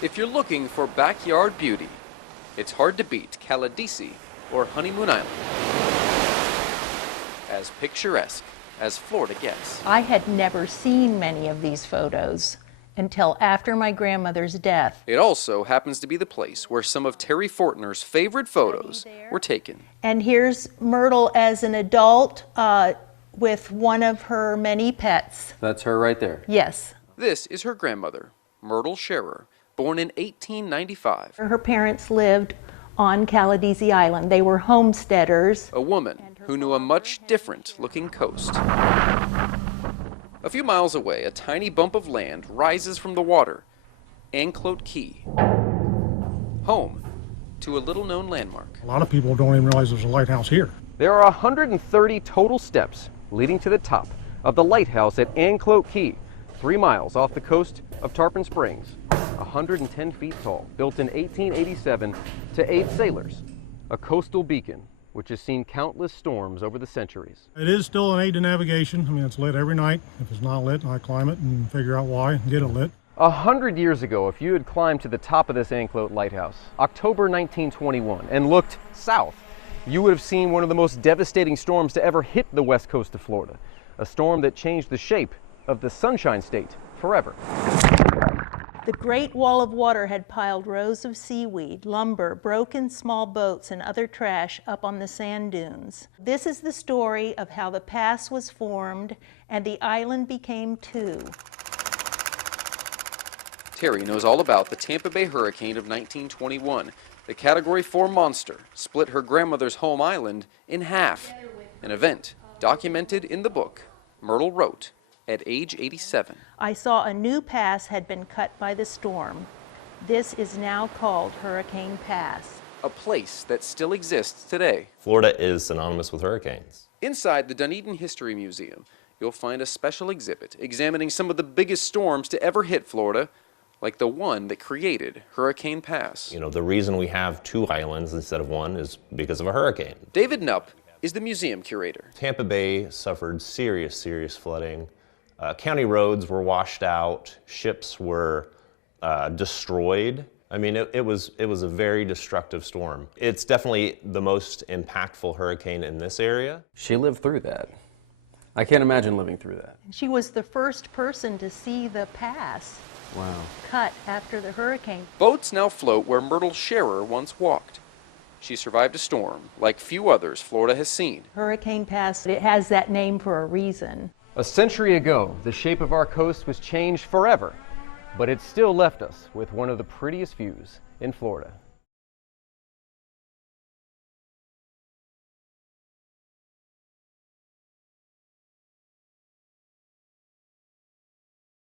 If you're looking for backyard beauty, it's hard to beat Caladesi or Honeymoon Island. As picturesque as Florida gets. I had never seen many of these photos until after my grandmother's death. It also happens to be the place where some of Terry Fortner's favorite photos were taken. And here's Myrtle as an adult with one of her many pets. That's her right there. Yes. This is her grandmother, Myrtle Scherer, born in 1895. Her parents lived on Caladesi Island. They were homesteaders. A woman who knew a much different looking coast. A few miles away, a tiny bump of land rises from the water, Anclote Key, home to a little known landmark. A lot of people don't even realize there's a lighthouse here. There are 130 total steps leading to the top of the lighthouse at Anclote Key, 3 miles off the coast of Tarpon Springs, 110 feet tall, built in 1887 to aid sailors, a coastal beacon which has seen countless storms over the centuries. It is still an aid to navigation. I mean, it's lit every night. If it's not lit, I climb it and figure out why and get it lit. 100 years ago, if you had climbed to the top of this Anclote lighthouse, October 1921, and looked south, you would have seen one of the most devastating storms to ever hit the west coast of Florida, a storm that changed the shape of the Sunshine State forever. The Great Wall of Water had piled rows of seaweed, lumber, broken small boats, and other trash up on the sand dunes. This is the story of how the pass was formed and the island became two. Terry knows all about the Tampa Bay hurricane of 1921. The Category 4 monster split her grandmother's home island in half, an event documented in the book Myrtle wrote at age 87. I saw a new pass had been cut by the storm. This is now called Hurricane Pass. A place that still exists today. Florida is synonymous with hurricanes. Inside the Dunedin History Museum, you'll find a special exhibit examining some of the biggest storms to ever hit Florida, like the one that created Hurricane Pass. You know, the reason we have 2 islands instead of 1 is because of a hurricane. David Knupp is the museum curator. Tampa Bay suffered serious flooding. County roads were washed out, ships were destroyed. I mean, it was a very destructive storm. It's definitely the most impactful hurricane in this area. She lived through that. I can't imagine living through that. She was the first person to see the pass cut after the hurricane. Boats now float where Myrtle Scherer once walked. She survived a storm like few others Florida has seen. Hurricane Pass, it has that name for a reason. A century ago, the shape of our coast was changed forever, but it still left us with one of the prettiest views in Florida.